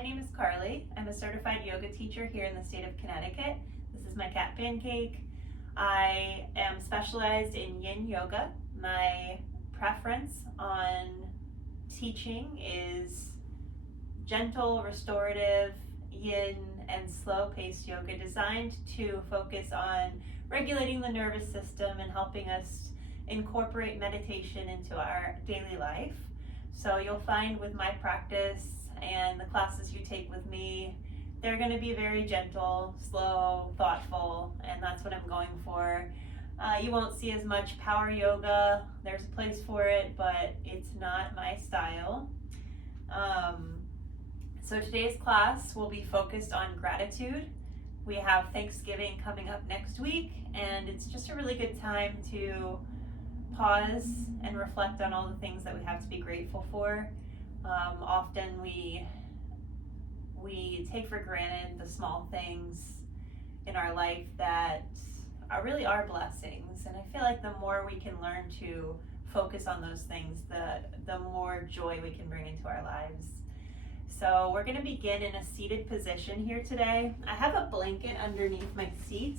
my name is Carly. I'm a certified yoga teacher here in the state of Connecticut. This is my cat Pancake. I am specialized in yin yoga. My preference on teaching is gentle, restorative, yin, and slow-paced yoga designed to focus on regulating the nervous system and helping us incorporate meditation into our daily life. So you'll find with my practice and the classes you take with me, they're going to be very gentle, slow, thoughtful, and that's what I'm going for. You won't see as much power yoga. There's a place for it, but it's not my style. So today's class will be focused on gratitude. We have Thanksgiving coming up next week, and it's just a really good time to pause and reflect on all the things that we have to be grateful for. Often we take for granted the small things in our life that really are blessings, and I feel like the more we can learn to focus on those things, the more joy we can bring into our lives. So we're going to begin in a seated position here today. I have a blanket underneath my seat.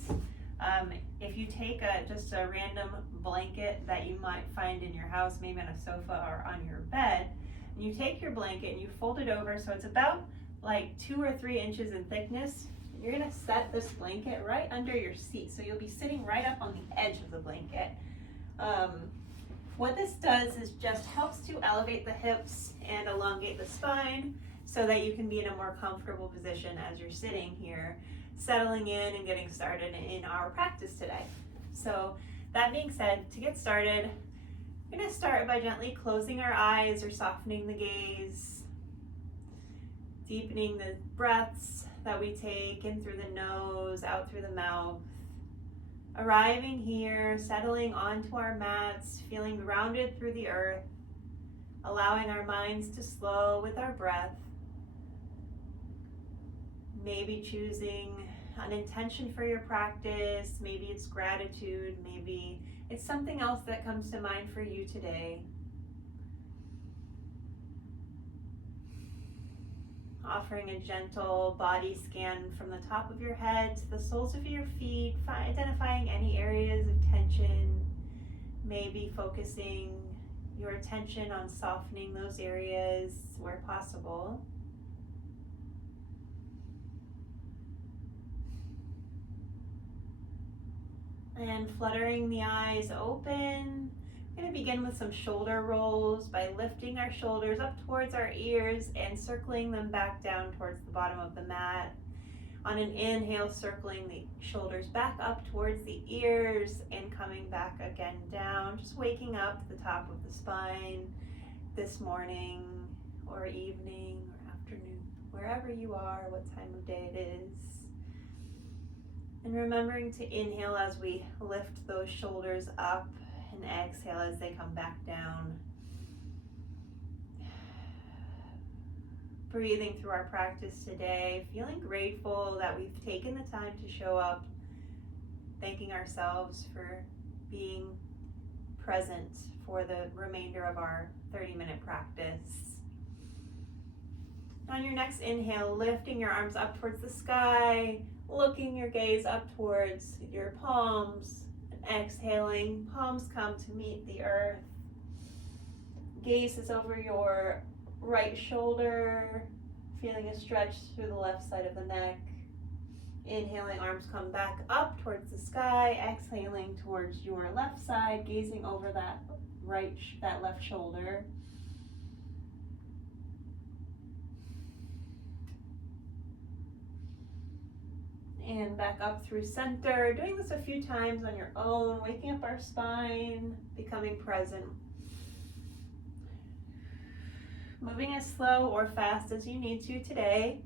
If you take just a random blanket that you might find in your house, maybe on a sofa or on your bed, and you take your blanket and you fold it over so it's about like 2 or 3 inches in thickness. You're going to set this blanket right under your seat, so you'll be sitting right up on the edge of the blanket. What this does is just helps to elevate the hips and elongate the spine so that you can be in a more comfortable position as you're sitting here, settling in and getting started in our practice today. So that being said, to get started, we're going to start by gently closing our eyes or softening the gaze, deepening the breaths that we take in through the nose, out through the mouth. Arriving here, settling onto our mats, feeling grounded through the earth, allowing our minds to slow with our breath. Maybe choosing an intention for your practice, maybe it's gratitude, maybe it's something else that comes to mind for you today. Offering a gentle body scan from the top of your head to the soles of your feet, identifying any areas of tension, maybe focusing your attention on softening those areas where possible. And fluttering the eyes open. I'm going to begin with some shoulder rolls by lifting our shoulders up towards our ears and circling them back down towards the bottom of the mat. On an inhale, circling the shoulders back up towards the ears and coming back again down, just waking up the top of the spine this morning or evening or afternoon, wherever you are, what time of day it is. And remembering to inhale as we lift those shoulders up and exhale as they come back down. Breathing through our practice today, feeling grateful that we've taken the time to show up, thanking ourselves for being present for the remainder of our 30-minute practice. On your next inhale, lifting your arms up towards the sky, looking your gaze up towards your palms, and exhaling, palms come to meet the earth. Gaze is over your right shoulder, feeling a stretch through the left side of the neck. Inhaling, arms come back up towards the sky, exhaling towards your left side, gazing over that left shoulder. And back up through center, doing this a few times on your own, waking up our spine, becoming present. Moving as slow or fast as you need to today.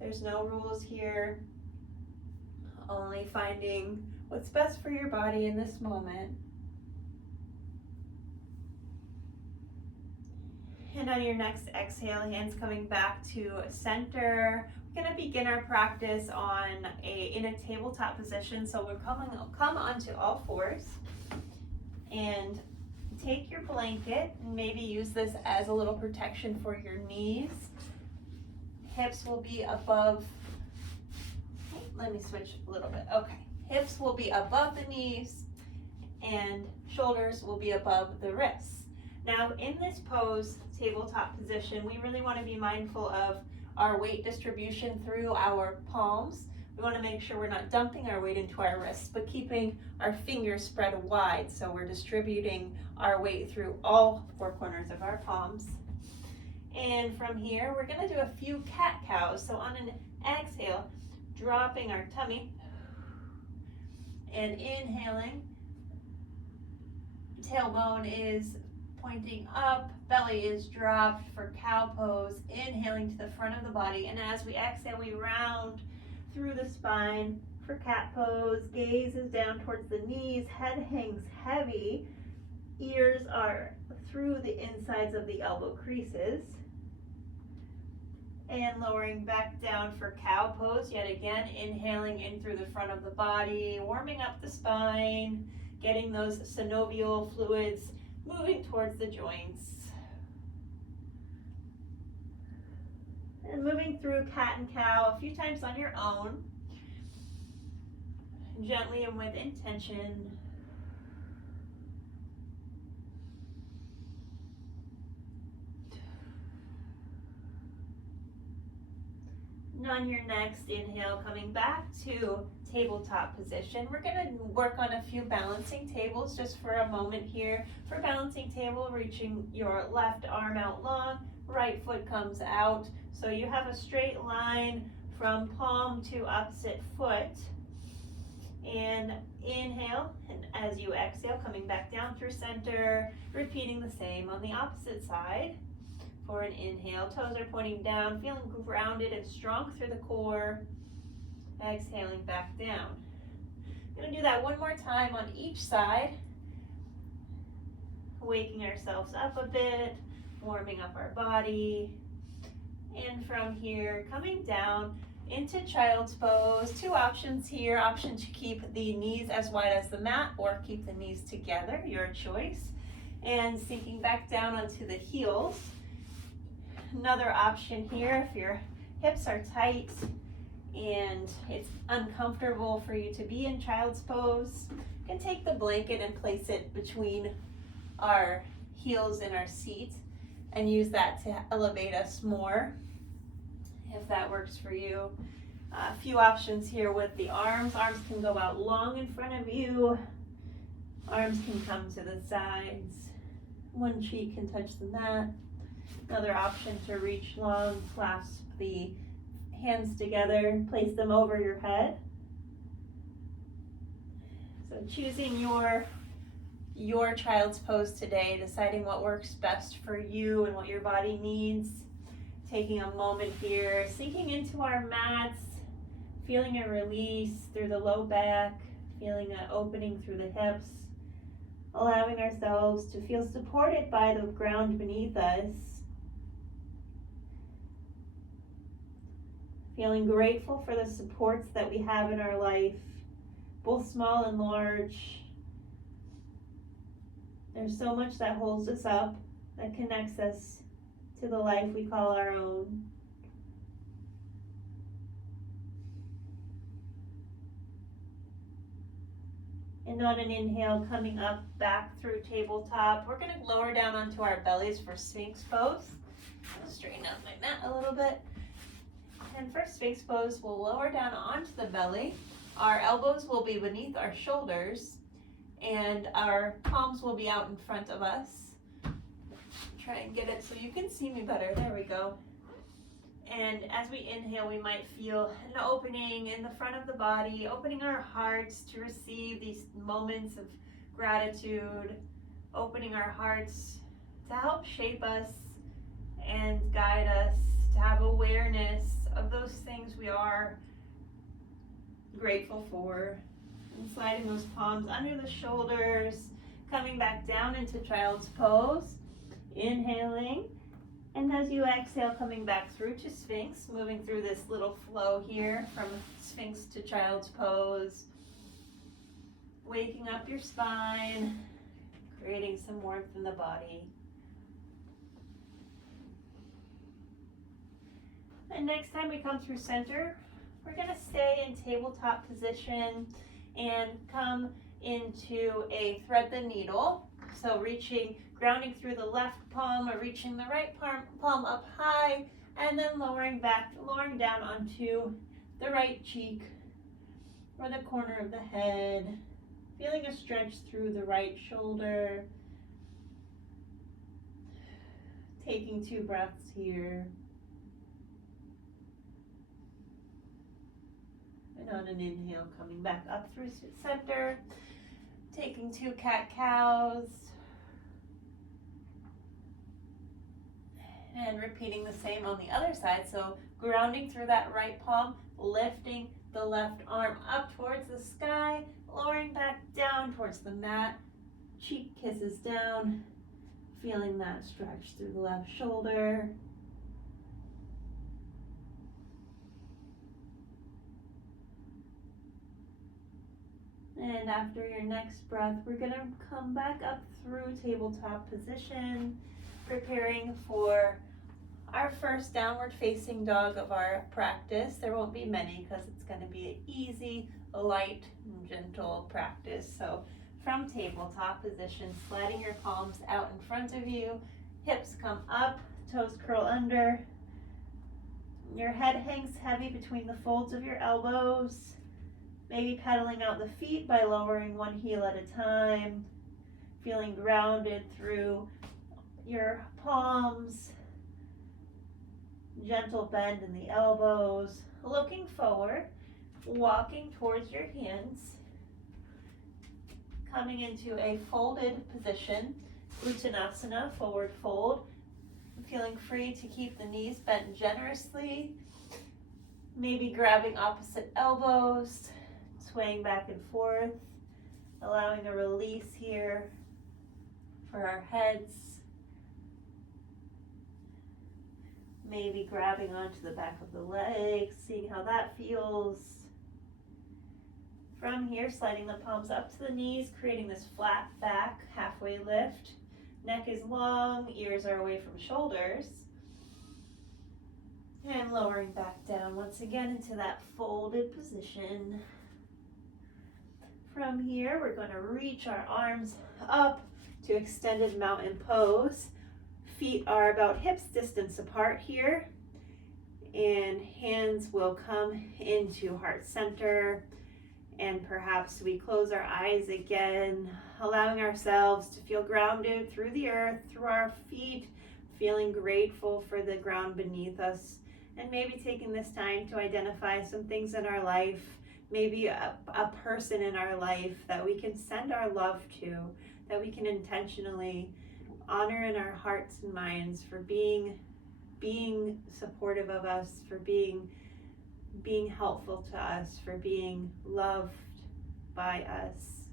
There's no rules here, only finding what's best for your body in this moment. And on your next exhale, hands coming back to center. We're going to begin our practice in a tabletop position. So we're come onto all fours and take your blanket and maybe use this as a little protection for your knees. hips will be above, let me switch a little bit, okay. Hips will be above the knees and shoulders will be above the wrists. Now in this pose, tabletop position, we really want to be mindful of our weight distribution through our palms. We want to make sure we're not dumping our weight into our wrists, but keeping our fingers spread wide so we're distributing our weight through all four corners of our palms. And from here, we're going to do a few cat-cows. So on an exhale, dropping our tummy and inhaling. Tailbone is pointing up, belly is dropped for cow pose, inhaling to the front of the body. And as we exhale, we round through the spine for cat pose. Gaze is down towards the knees, head hangs heavy, ears are through the insides of the elbow creases. And lowering back down for cow pose, yet again, inhaling in through the front of the body, warming up the spine, getting those synovial fluids moving towards the joints. And moving through cat and cow a few times on your own, gently and with intention. And on your next inhale, coming back to tabletop position, we're going to work on a few balancing tables just for a moment here. For balancing table, reaching your left arm out long, right foot comes out. So you have a straight line from palm to opposite foot. And inhale, and as you exhale, coming back down through center, repeating the same on the opposite side. For an inhale, toes are pointing down, feeling grounded and strong through the core. Exhaling back down. I'm going to do that one more time on each side. Waking ourselves up a bit, warming up our body. And from here, coming down into child's pose. Two options here. Option to keep the knees as wide as the mat or keep the knees together, your choice. And sinking back down onto the heels. Another option here, if your hips are tight and it's uncomfortable for you to be in child's pose, you can take the blanket and place it between our heels and our seat and use that to elevate us more, if that works for you. A few options here with the arms. Arms can go out long in front of you. Arms can come to the sides. One cheek can touch the mat. Another option to reach long, clasp the hands together, place them over your head. So choosing your child's pose today, deciding what works best for you and what your body needs. Taking a moment here, sinking into our mats, feeling a release through the low back, feeling an opening through the hips, allowing ourselves to feel supported by the ground beneath us. Feeling grateful for the supports that we have in our life, both small and large. There's so much that holds us up, that connects us to the life we call our own. And on an inhale, coming up back through tabletop, we're going to lower down onto our bellies for Sphinx pose. I'll straighten out my mat a little bit. And for Sphinx pose, we'll lower down onto the belly. Our elbows will be beneath our shoulders, and our palms will be out in front of us. Try and get it so you can see me better. There we go. And as we inhale, we might feel an opening in the front of the body, opening our hearts to receive these moments of gratitude, opening our hearts to help shape us and guide us, to have awareness of those things we are grateful for. And sliding those palms under the shoulders, coming back down into child's pose, inhaling. And as you exhale, coming back through to Sphinx, moving through this little flow here from Sphinx to child's pose. Waking up your spine, creating some warmth in the body. And next time we come through center, we're gonna stay in tabletop position and come into a thread the needle. So grounding through the left palm or reaching the right palm up high, and then lowering down onto the right cheek or the corner of the head, feeling a stretch through the right shoulder. Taking 2 breaths here. And on an inhale, coming back up through center, taking 2 cat-cows. And repeating the same on the other side. So grounding through that right palm, lifting the left arm up towards the sky, lowering back down towards the mat, cheek kisses down, feeling that stretch through the left shoulder. And after your next breath, we're gonna come back up through tabletop position, preparing for our first downward facing dog of our practice. There won't be many because it's going to be an easy, light, and gentle practice. So from tabletop position, sliding your palms out in front of you, hips come up, toes curl under. Your head hangs heavy between the folds of your elbows. Maybe pedaling out the feet by lowering one heel at a time. Feeling grounded through your palms. Gentle bend in the elbows, looking forward, walking towards your hands, coming into a folded position, Uttanasana, forward fold, feeling free to keep the knees bent generously, maybe grabbing opposite elbows, swaying back and forth, allowing a release here for our heads. Maybe grabbing onto the back of the legs, seeing how that feels. From here, sliding the palms up to the knees, creating this flat back, halfway lift. Neck is long, ears are away from shoulders. And lowering back down once again into that folded position. From here, we're going to reach our arms up to extended mountain pose. Feet are about hips distance apart here, and hands will come into heart center, and perhaps we close our eyes again, allowing ourselves to feel grounded through the earth, through our feet, feeling grateful for the ground beneath us, and maybe taking this time to identify some things in our life, maybe a person in our life that we can send our love to, that we can intentionally honor in our hearts and minds for being supportive of us, for being helpful to us, for being loved by us.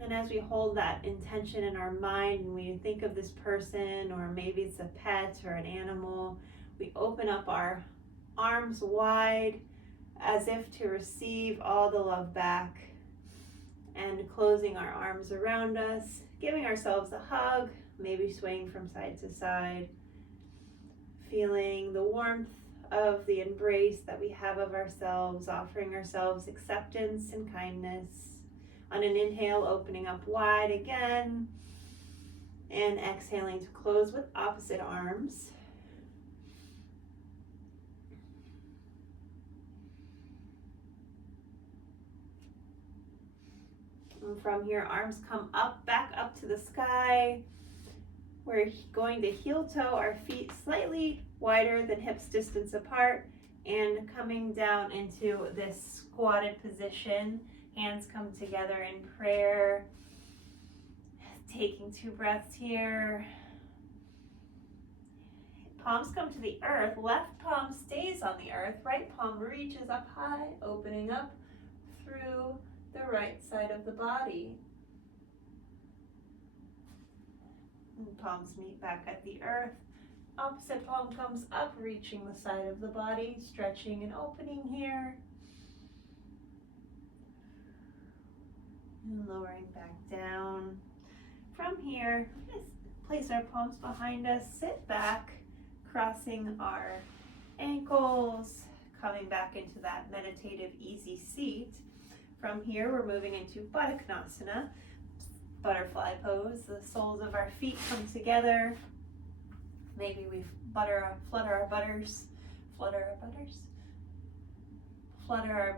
And as we hold that intention in our mind and we think of this person, or maybe it's a pet or an animal, we open up our arms wide as if to receive all the love back, and closing our arms around us, giving ourselves a hug, maybe swaying from side to side, feeling the warmth of the embrace that we have of ourselves, offering ourselves acceptance and kindness. On an inhale, opening up wide again, and exhaling to close with opposite arms. And from here, arms come up, back up to the sky. We're going to heel toe our feet slightly wider than hips distance apart, and coming down into this squatted position. Hands come together in prayer. Taking 2 breaths here. Palms come to the earth. Left palm stays on the earth. Right palm reaches up high, opening up through the right side of the body. And palms meet back at the earth. Opposite palm comes up, reaching the side of the body, stretching and opening here. And lowering back down. From here, just place our palms behind us, sit back, crossing our ankles, coming back into that meditative easy seat. From here, we're moving into Baddha Konasana, butterfly pose. The soles of our feet come together. Maybe we flutter our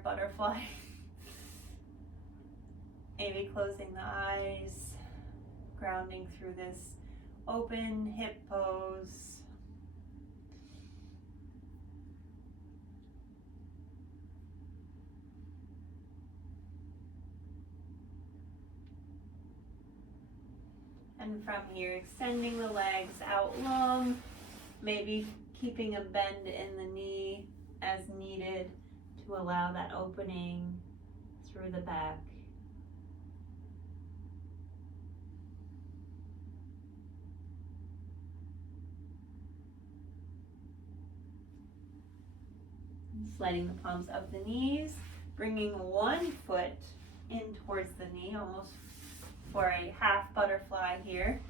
butterfly. Maybe closing the eyes, grounding through this open hip pose. And from here, extending the legs out long, maybe keeping a bend in the knee as needed to allow that opening through the back. Sliding the palms up the knees, bringing one foot in towards the knee, almost for a half butterfly here.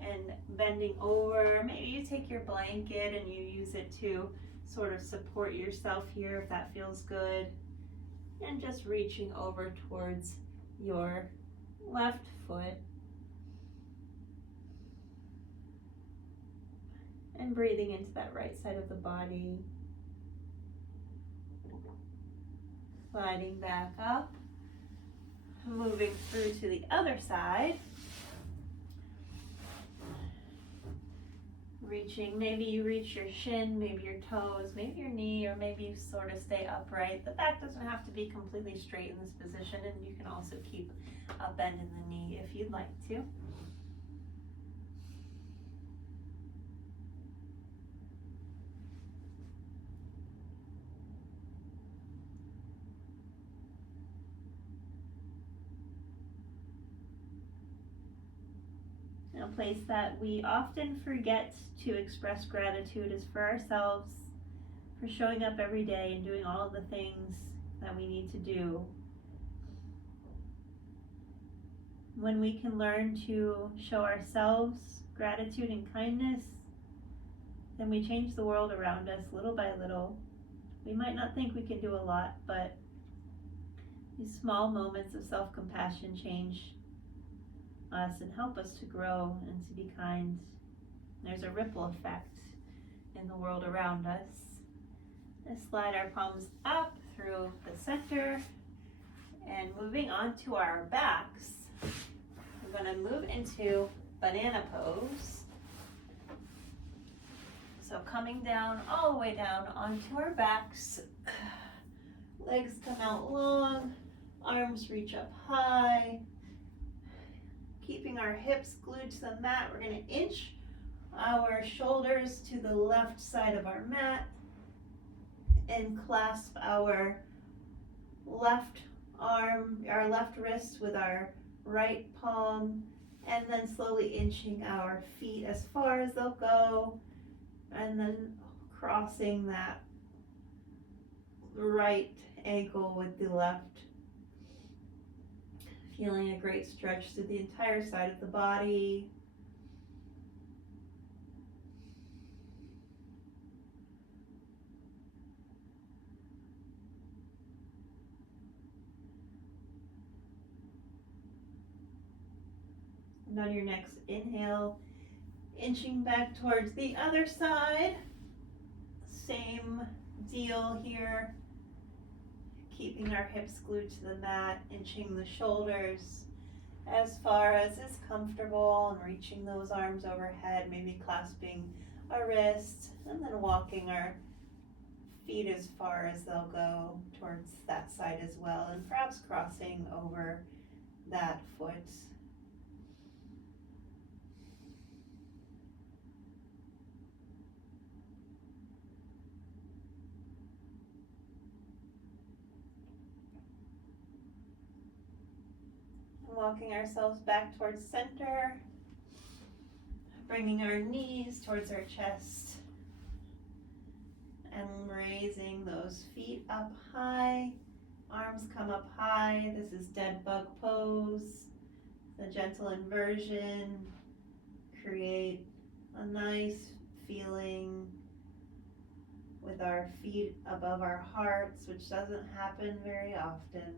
And bending over, maybe you take your blanket and you use it to sort of support yourself here if that feels good. And just reaching over towards your left foot. And breathing into that right side of the body. Sliding back up. Moving through to the other side. Reaching, maybe you reach your shin, maybe your toes, maybe your knee, or maybe you sort of stay upright. The back doesn't have to be completely straight in this position, and you can also keep a bend in the knee if you'd like to. A place that we often forget to express gratitude is for ourselves, for showing up every day and doing all of the things that we need to do. When we can learn to show ourselves gratitude and kindness, then we change the world around us little by little. We might not think we can do a lot, but these small moments of self-compassion change us and help us to grow and to be kind. There's a ripple effect in the world around us. Let's slide our palms up through the center and moving on to our backs. We're going to move into banana pose. So coming down, all the way down onto our backs. Legs come out long, arms reach up high. Keeping our hips glued to the mat, we're going to inch our shoulders to the left side of our mat and clasp our left arm, our left wrist with our right palm, and then slowly inching our feet as far as they'll go, and then crossing that right ankle with the left. Feeling a great stretch through the entire side of the body. And on your next inhale, inching back towards the other side. Same deal here. Keeping our hips glued to the mat, inching the shoulders as far as is comfortable and reaching those arms overhead, maybe clasping our wrists, and then walking our feet as far as they'll go towards that side as well, and perhaps crossing over that foot. Walking ourselves back towards center, bringing our knees towards our chest, and raising those feet up high, arms come up high. This is dead bug pose, the gentle inversion. Create a nice feeling with our feet above our hearts, which doesn't happen very often.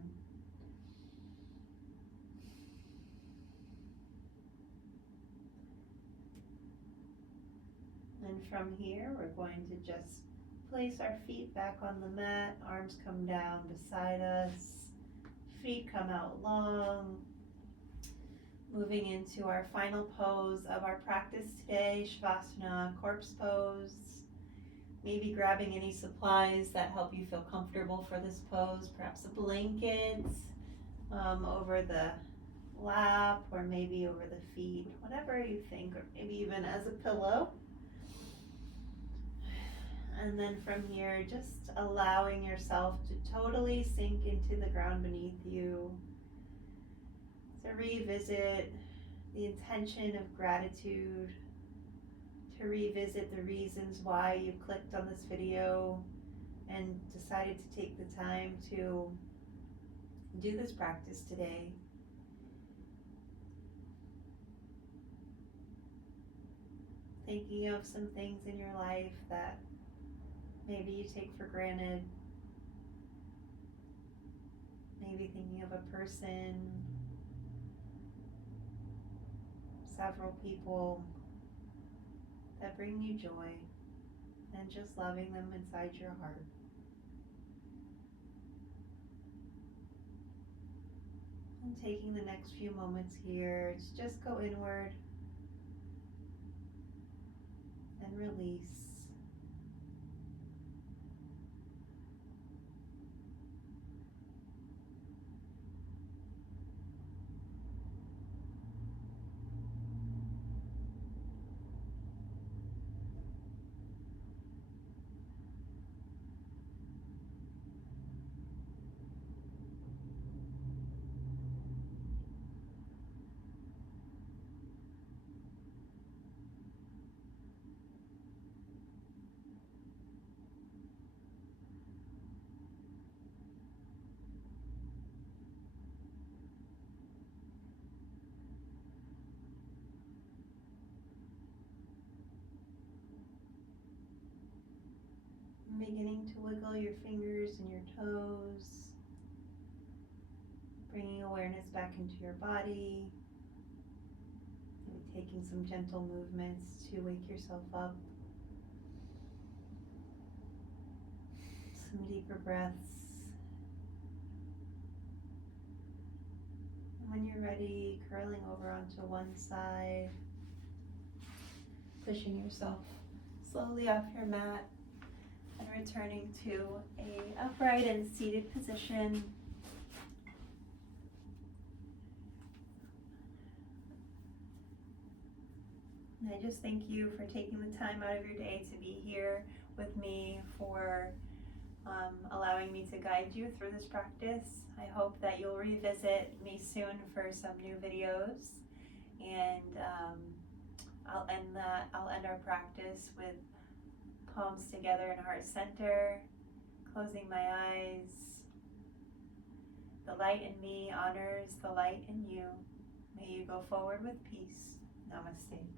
And from here, we're going to just place our feet back on the mat, arms come down beside us, feet come out long. Moving into our final pose of our practice today, Shavasana, corpse pose. Maybe grabbing any supplies that help you feel comfortable for this pose, perhaps a blanket over the lap or maybe over the feet, whatever you think, or maybe even as a pillow. And then from here, just allowing yourself to totally sink into the ground beneath you. To revisit the intention of gratitude, to revisit the reasons why you clicked on this video and decided to take the time to do this practice today. Thinking of some things in your life that maybe you take for granted. Maybe thinking of a person, several people that bring you joy, and just loving them inside your heart. And taking the next few moments here to just go inward and release. Beginning to wiggle your fingers and your toes, bringing awareness back into your body, maybe taking some gentle movements to wake yourself up. Some deeper breaths. And when you're ready, curling over onto one side, pushing yourself slowly off your mat, and returning to a upright and seated position. And I just thank you for taking the time out of your day to be here with me, for allowing me to guide you through this practice. I hope that you'll revisit me soon for some new videos, and I'll end our practice with palms together in heart center, closing my eyes. The light in me honors the light in you. May you go forward with peace. Namaste.